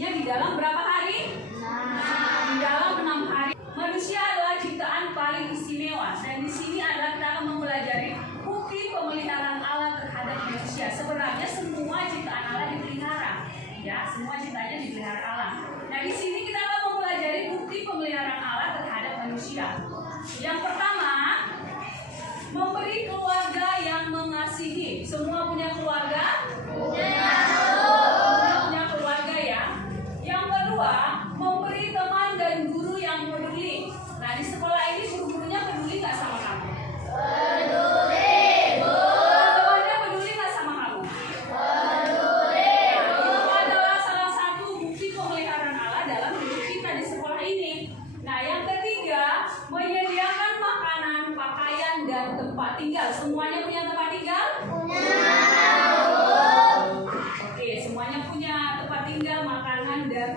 isinya di dalam berapa hari? Di dalam 6 hari. Manusia adalah ciptaan paling istimewa, dan di sini adalah kita akan mempelajari bukti pemeliharaan Allah terhadap manusia. Sebenarnya semua ciptaan Allah dipelihara, ya, semua ciptaannya dipelihara Allah. Nah, di sini kita akan mempelajari bukti pemeliharaan Allah terhadap manusia. Yang pertama, memberi keluarga yang mengasihi. Semua punya keluarga? Punya keluarga, ya. Yang kedua, memberi teman dan guru yang peduli. Nah, di sekolah ini guru-gurunya peduli nggak sama kamu? Peduli, Bu. Teman-temannya peduli nggak sama kamu? Peduli, Bu. Nah, itu adalah salah satu bukti pemeliharaan Allah dalam hidup kita di sekolah ini. Nah, yang ketiga, menyediakan makanan, pakaian, dan tempat tinggal. Semuanya punya tempat tinggal? Oke, semuanya punya tempat tinggal, makanan, dan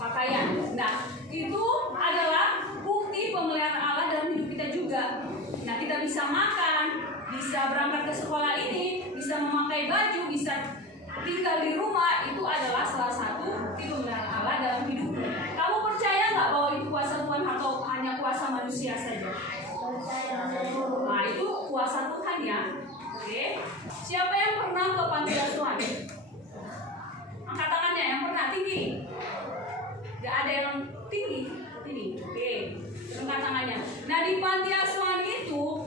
pakaian. Nah, itu adalah bukti pemeliharaan Allah dalam hidup kita juga. Nah, kita bisa makan, bisa berangkat ke sekolah ini, bisa memakai baju, bisa tinggal di rumah. Itu adalah salah satu bukti pemeliharaan Allah dalam hidup. Kamu percaya nggak bahwa itu kuasa Tuhan atau hanya kuasa manusia saja? Nah, itu kuasa Tuhan, ya. Oke. Siapa yang pernah ke panti asuhan? Angkat tangannya yang pernah, tinggi. Gak ada yang tinggi. Oke. Angkat tangannya. Nah, di panti asuhan itu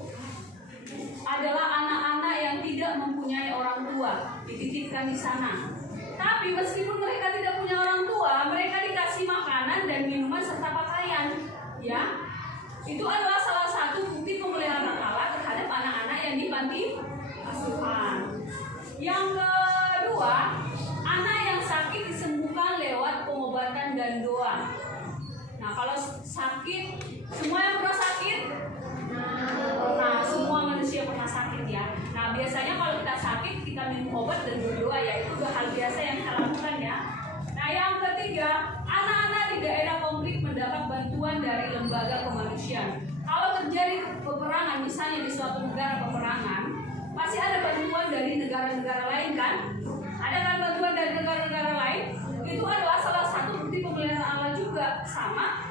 adalah anak-anak yang tidak mempunyai orang tua, dititipkan di sana. Tapi meskipun mereka tidak punya orang tua, mereka dikasih makanan dan minuman serta pakaian, ya. Itu adalah salah satu bukti pemeliharaan Allah terhadap anak-anak yang di panti asuhan. Yang kedua, anak yang sakit disembuhkan lewat pengobatan dan doa. Nah, kalau sakit, semua yang pernah sakit? Nah, semua manusia pernah sakit, ya. Nah, biasanya kalau kita sakit, kita minum obat dan berdoa, ya. Itu hal biasa yang kita lakukan, ya. Nah, yang ketiga, anak-anak di daerah konflik mendapat bantuan dari lembaga kemanusiaan. Kalau terjadi peperangan, misalnya di suatu negara peperangan, pasti ada bantuan dari negara-negara lain, kan? Ada kan bantuan dari negara-negara lain? Itu adalah salah satu bukti pemeliharaan Allah juga sama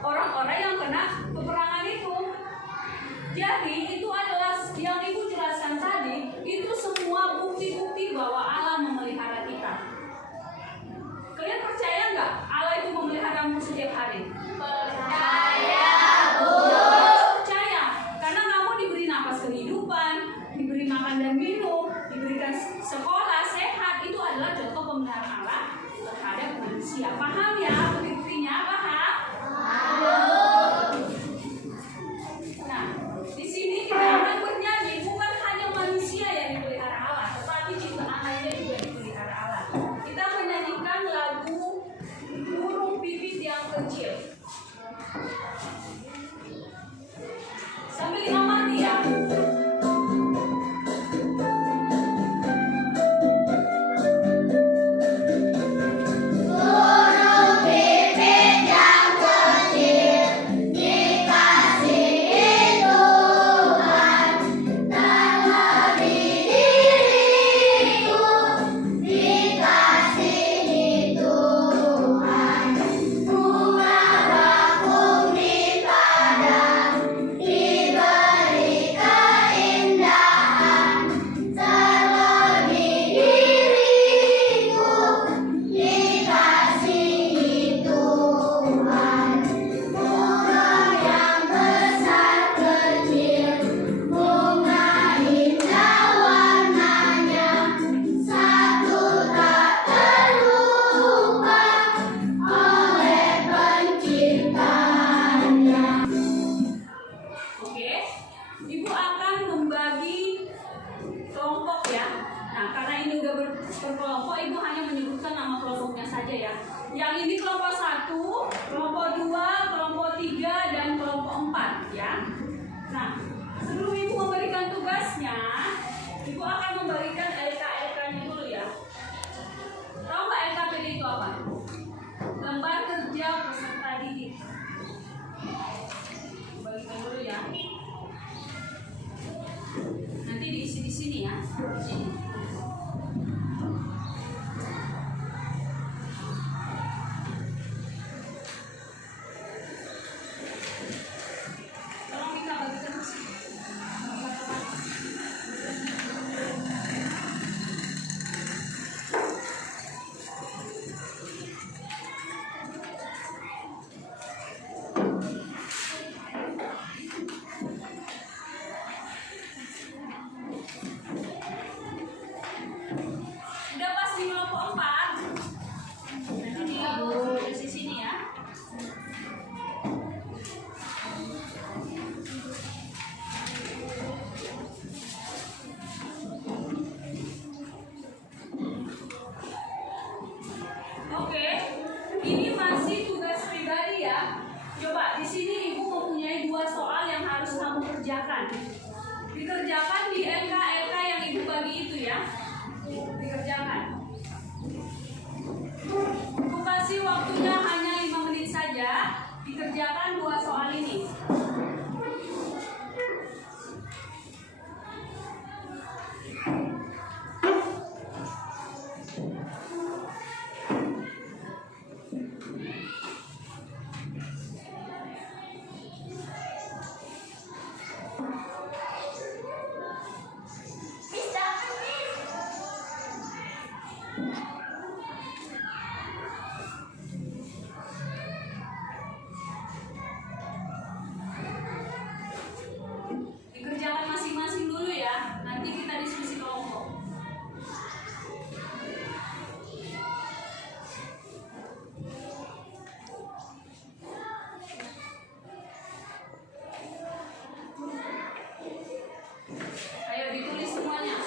orang-orang yang kena peperangan itu. Jadi itu adalah yang Ibu jelaskan tadi, itu semua bukti-bukti bahwa Allah memelihara kita. Kalian percaya nggak Allah itu memeliharamu setiap hari? Percaya, Bu. Percaya, karena kamu diberi napas kehidupan, diberi makan dan minum, diberikan sekolah sehat. Itu adalah contoh pemeliharaan Allah terhadap manusia. Paham, ya? Bukti-buktinya paham? Nah, di sini kita akan bernyanyi, bukan hanya manusia yang dipelihara Allah, tetapi ciptaan lainnya juga dipelihara Allah. Kita menyanyikan lagu Burung Pipit yang Kecil. Sambil mengamati, ya. Berkelompok, Ibu hanya menyebutkan nama kelompoknya saja, ya. Yang ini kelompok 1, kelompok 2, kelompok 3, dan kelompok 4, ya. Nah, sebelum Ibu memberikan tugasnya, Ibu akan memberikan LK-LK-nya dulu, ya. Tahu nggak LKPD itu apa? Lembar kerja peserta didik. Bagikan dulu, ya. Nanti diisi di sini, ya. Di sini. dikerjakan. Dikerjakan di LK yang ibu bagi itu ya. Dikerjakan. Ibu kasih waktunya hanya 5 menit saja. Dikerjakan 2 soal ini. Dikerjakan masing-masing dulu ya. Nanti kita diskusi kelompok. Ayo ditulis semuanya.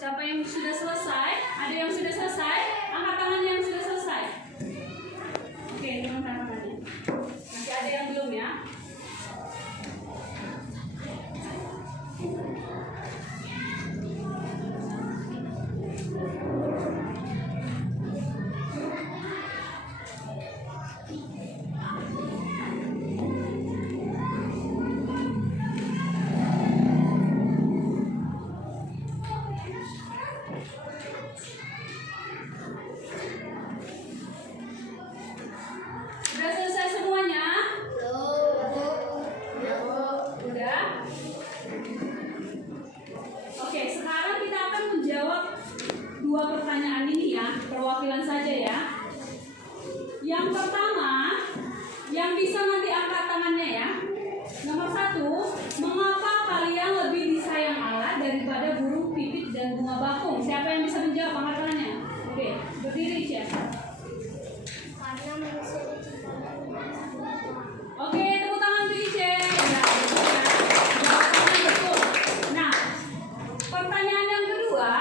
Siapa yang sudah selesai? Ada yang sudah selesai? Angkat tangan yang sudah selesai. Oke, angkat tangannya. Masih ada yang belum ya? Sudah selesai semuanya? Udah? Oke, sekarang kita akan menjawab 2 pertanyaan ini ya, perwakilan saja ya. Yang pertama, yang bisa nanti angkat tangannya ya. Nomor 1, mengapa kalian lebih disayang Allah daripada burung pipit dan bunga bakung? Siapa yang bisa menjawab? Angkat tangannya. Oke, berdiri ya. Karena manusia diciptakan dengan Tuhan. Oke, tepuk tangan untuk Ice. Ya, betul ya. Jawabannya betul. Nah, pertanyaan yang kedua,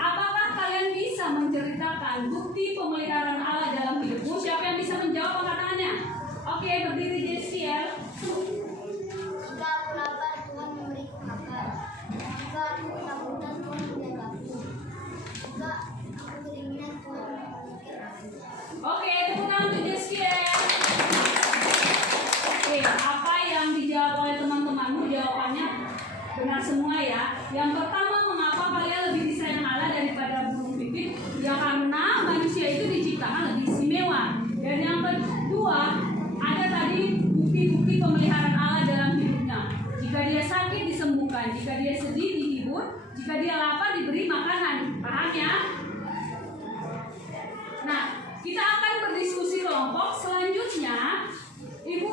apakah kalian bisa menceritakan bukti pemeliharaan Allah dalam hidupmu? Siapa yang bisa menjawab? Angkat tangannya. Oke, berdiri Jessiel. Jika aku lapar, Tuhan memberiku makan. Jika aku ketakutan, Tuhan menjagaku. Jika aku kedinginan, Tuhan memberiku aku. Oke, tepuk tangan untuk Jessiel. Oke, apa yang dijawab oleh teman-temanmu? Jawabannya benar semua ya. Yang pertama, mengapa kalian lebih disayang Allah daripada burung pipit? Ya karena manusia itu diciptakan lebih istimewa. Dan yang kedua, ada tadi bukti-bukti pemeliharaan Allah dalam hidupnya. Jika dia sakit disembuhkan, jika dia sedih dihibur, jika dia lapar diberi makanan. Paham ya? Nah, kita akan berdiskusi kelompok. Selanjutnya, Ibu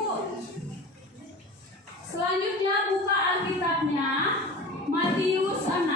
buka Alkitabnya Matius 6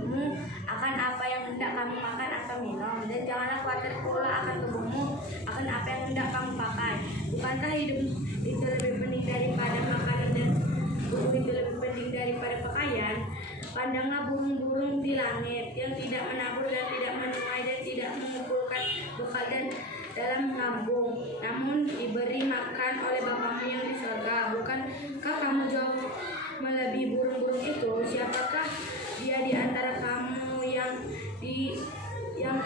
hidupmu akan apa yang hendak kamu makan atau minum, dan janganlah khawatir pula akan tubuhmu akan apa yang hendak kamu pakai. Bukankah hidup itu lebih penting daripada makanan dan tubuh itu lebih penting daripada pakaian? Pandanglah burung-burung di langit yang tidak menabur dan tidak menuai dan tidak mengumpulkan bekal dan dalam lambung, namun diberi makan oleh Bapamu yang di surga. Bukankah kamu jauh melebihi burung-burung itu? Siapakah dia di antara kamu yang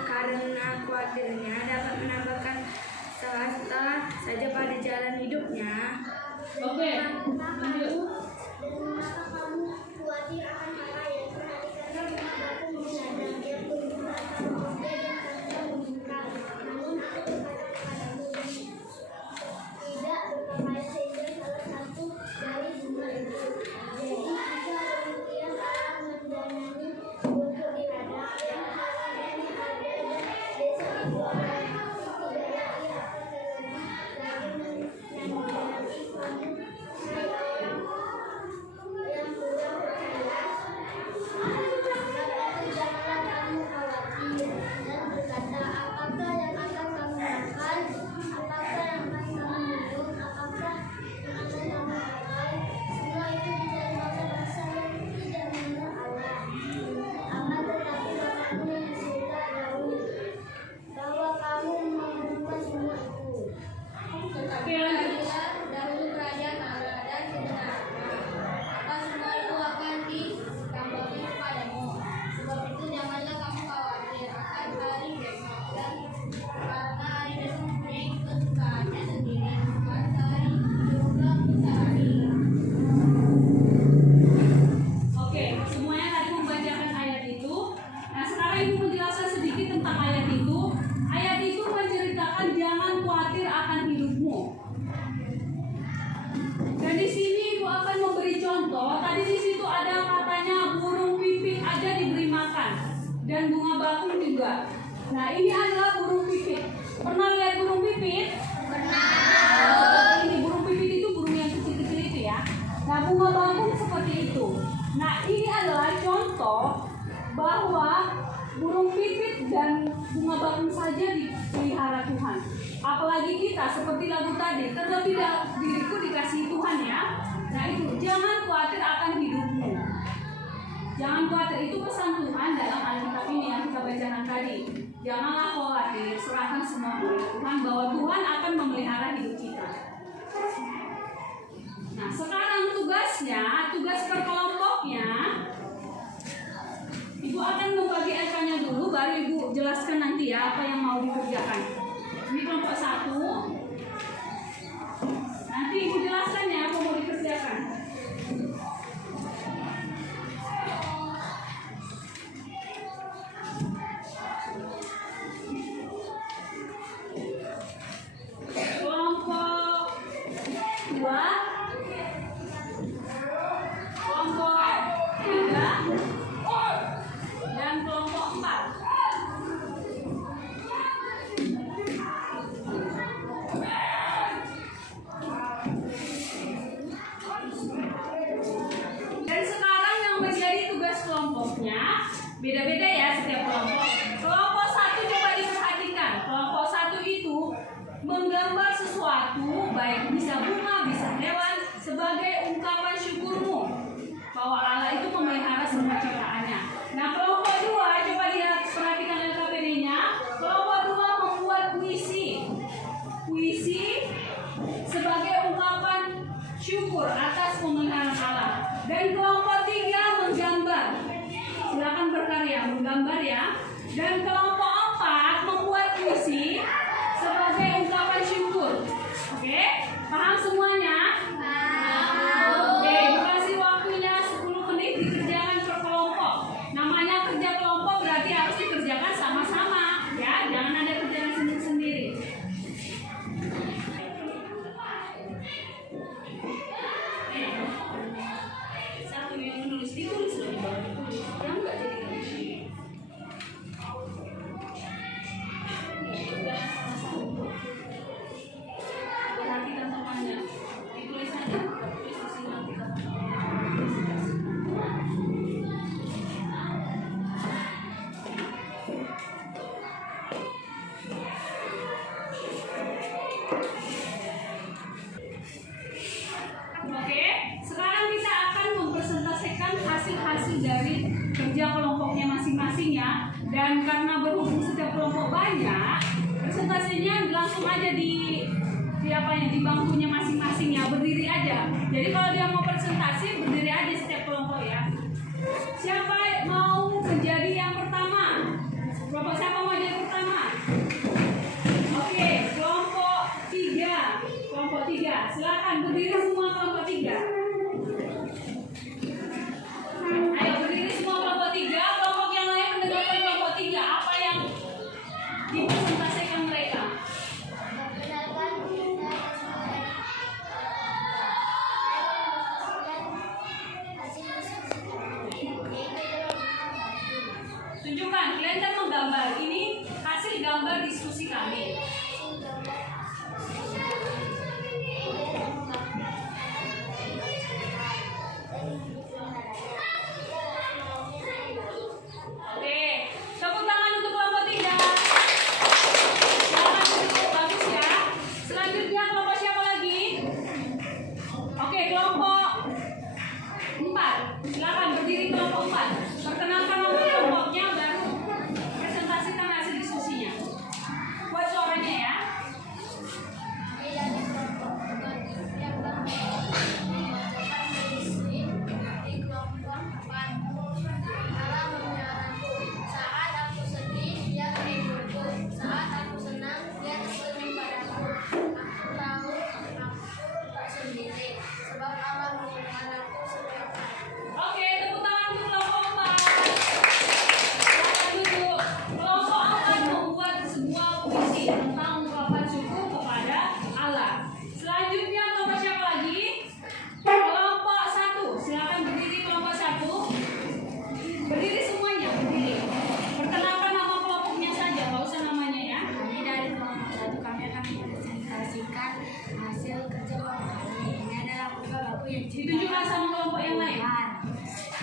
karena khawatirnya dapat menambahkan sehasta saja pada jalan hidupnya? Oke, lanjut. Dan mengapa kamu khawatir akan pakaian? Perhatikanlah bunga batu menadang yang tumbuh akan muda dan tanpa mengumpal. Namun aku berkata kepadamu, tidak berpakaian sehingga salah satu dari bunga itu. Jadi jika demikian Allah mendanani untuk di ladang yang harganya ada dan desa itu orang tidak lagi akan terlebih lagi menandani kamu, hai orang yang kurang percaya. Maka janganlah kamu khawatir dan berkata, apakah yang akan kamu makan, apakah yang akan kamu minum, apakah yang akan kamu pakai. Semua itu dicari bangsa-bangsa yang tidak mengenal Allah. Akan tetapi Bapa-Mu yang di surga tahu bahwa kamu memerlukan semua itu. Oke, lanjut. Dahulu kerajaan Allah dan kebenarannya, maka semua itu akan ditambahkan kepadamu. Sebab itu janganlah kamu khawatir akan hari besok, dan karena hari besok mempunyai kesukaannya sendiri. Matahari juga sehari. Oke, semuanya tadi membacakan ayat itu. Nah, sekarang Ibu menjelaskan sedikit tentang ayat itu. Ayat itu menceritakan jangan khawatir akan hidupmu. Dan di sini Ibu akan memberi contoh. Tadi di situ ada katanya burung pipit aja diberi makan dan bunga bakung juga. Nah, ini adalah burung pipit. Pernah lihat burung pipit? Pernah. Ini burung pipit itu burung yang kecil-kecil itu ya. Nah, bunga bakung seperti itu. Nah, ini adalah contoh bahwa burung pipit dan bunga bakung saja dipelihara Tuhan. Apalagi kita seperti lagu tadi, terlebih diriku dikasihi Tuhan ya. Nah itu, jangan khawatir akan hidupmu. Jangan khawatir, itu pesan Tuhan dalam Alkitab ini yang kita bacakan tadi. Janganlah khawatir, serahkan semua kepada Tuhan bahwa Tuhan akan memelihara hidup kita. Nah sekarang tugas per kelompoknya, Ibu akan membagi LK-nya dulu, baru Ibu jelaskan nanti ya apa yang mau dikerjakan. Ini kelompok 1. Nanti Ibu jelaskan ya apa mau dikerjakan. Kelompok 2, kelompok 3, dan kelompok 4. Dan sekarang yang menjadi tugas kelompoknya beda-beda ya setiap kelompok. Kelompok 1 coba diperhatikan. Kelompok 1 itu menggambar sesuatu, baik bisa bunga, bisa hewan, sebagai ungkapan syukurmu bahwa Allah itu memelihara semua ciptaannya. Nah kelompok 2 coba lihat, perhatikan LKPD-nya. Kelompok 2 membuat puisi sebagai ungkapan syukur atas pemeliharaan Allah. Dan kelompok 3 menggambar. Silakan berkarya menggambar ya. Dan kelompok 4 membuat puisi sebagai ungkapan syukur. Oke, paham semuanya? Oke, dikasih waktunya 10 menit dikerjakan per kelompok. Namanya kerja kelompok berarti harus dikerjakan sama-sama ya, jangan ada kerjaan sendiri-sendiri. Satu yang menulis ditulis loh di bawah, yang enggak jadi kerja kelompoknya masing-masing ya. Dan karena berhubung setiap kelompok banyak, presentasinya langsung aja di bangkunya masing-masing ya, berdiri aja. Jadi kalau dia mau presentasi berdiri aja setiap kelompok ya. Siapa mau menjadi yang pertama? Kelompok siapa mau jadi pertama? Oke, kelompok 3. Kelompok 3. Silakan berdiri semua kelompok 3. Ayo berdiri semua kelompok 3. Kelompok yang lain mendengarkan kelompok 3. Apa yang dipresentasikan mereka? Tunjukkan, kalian kan menggambar. Ini hasil gambar diskusi kami. Oke, tepuk tangan untuk kelompok 3. Silakan duduk, bagus ya. Selanjutnya kelompok siapa lagi? Oke, kelompok 4. Silakan berdiri kelompok 4. Perkenalkan nama kelompoknya, baru presentasikan hasil diskusinya. Buat suaranya ya. Oke, tepuk tangan untuk kelompok 4. Silakan duduk. Kelompok 4 membuat sebuah puisi tentang ungkapan syukur kepada Allah. Selanjutnya kelompok siapa lagi? Kelompok 1. Silakan berdiri kelompok 1. Berdiri semuanya, berdiri. Perkenalkan nama kelompoknya saja, nggak usah namanya ya. Kami dari kelompok 1 kami akan mempresentasikan hasil kerja kelompok kami. Ini adalah lagu yang Ditunjukkan sama kelompok yang lain.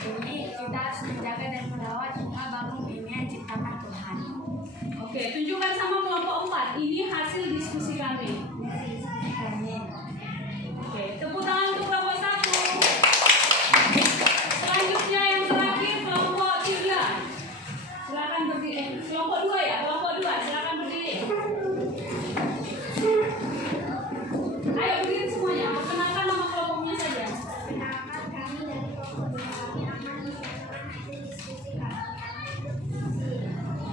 Jadi kita harus menjaga dan merawat semua bangun bumi yang ciptakan Tuhan. Oke, tunjukkan sama kelompok 4. Ini hasil diskusi kami. Oke, tepuk tangan untuk kelompok 1. Selanjutnya yang terakhir kelompok 3. Silakan berdiri. Kelompok 2 ya, kelompok 2. Silakan berdiri. Ayo berdiri semuanya. Perkenalkan nama kelompoknya saja. Perkenalkan, kami dari kelompok 2 kami akan menyampaikan hasil diskusi kami.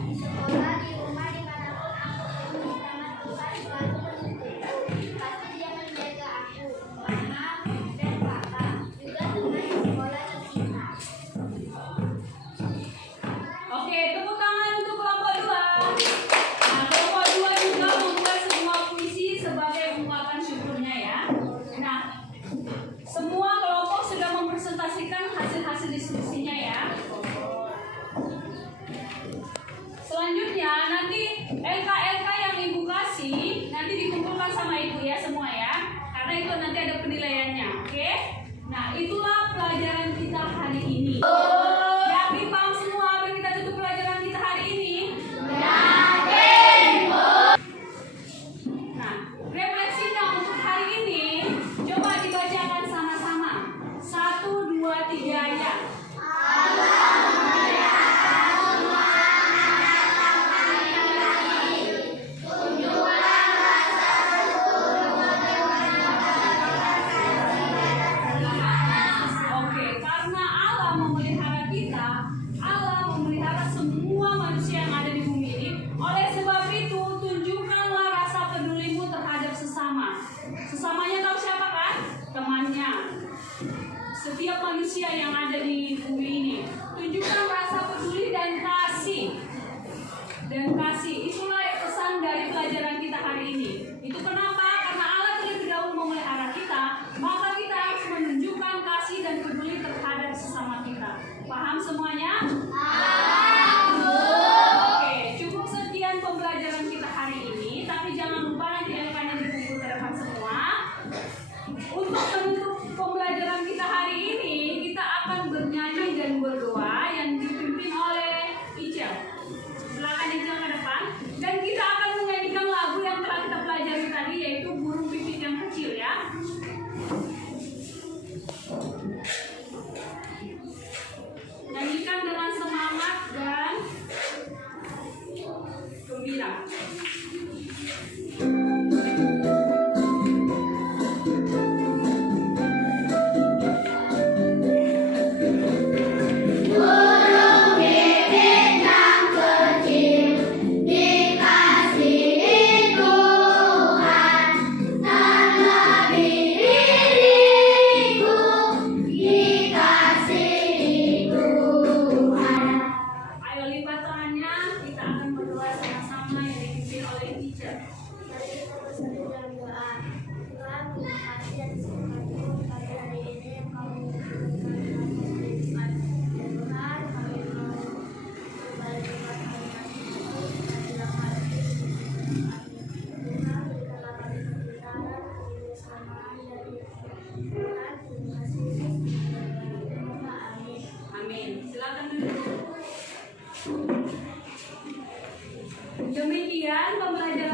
Di sekolah, di rumah, dimanapun aku pergi, sama Tuhan selalu menuntun. Pasti Dia menjaga aku, mama dan papa, juga teman di sekolah dan kita. Oke, tepuk tangan untuk kelompok 2. Nah, kelompok 2 juga membuat sebuah puisi sebagai ungkapan syukurnya ya. Nah, semua kelompok sudah mempresentasikan hasil-hasil diskusinya ya. Selanjutnya nanti LK-LK yang Ibu kasih nanti dikumpulkan sama Ibu ya semua ya. Karena itu nanti ada penilaiannya, oke? Nah, itulah pelajaran kita hari ini. Yakin paham semua apa yang kita tutup pelajaran kita hari ini? Nah, refleksinya untuk hari ini coba dibacakan sama-sama. 1, 2, 3 ya. Oke, karena Allah memelihara kita, Allah memelihara semua manusia yang ada di bumi ini. Oleh sebab itu, tunjukkanlah rasa pedulimu terhadap sesama. Sesamanya tahu siapa kan? Temannya. Setiap manusia yang ada di bumi ini, tunjukkan rasa peduli dan kasih. Dan kasih, itulah pesan dari pelajaran kita hari ini. Itu kenapa? Karena Allah terlebih dahulu memelihara kita, maka kita harus menunjukkan kasih dan peduli terhadap sesama kita. Paham semuanya? Oke, cukup sekian pembelajaran kita hari ini. Tapi jangan lupa nanti LK-nya dikumpul ke depan semua. Untuk menutup pembelajaran kita hari ini, kita akan bernyanyi Silakan duduk. Demikian pembelajaran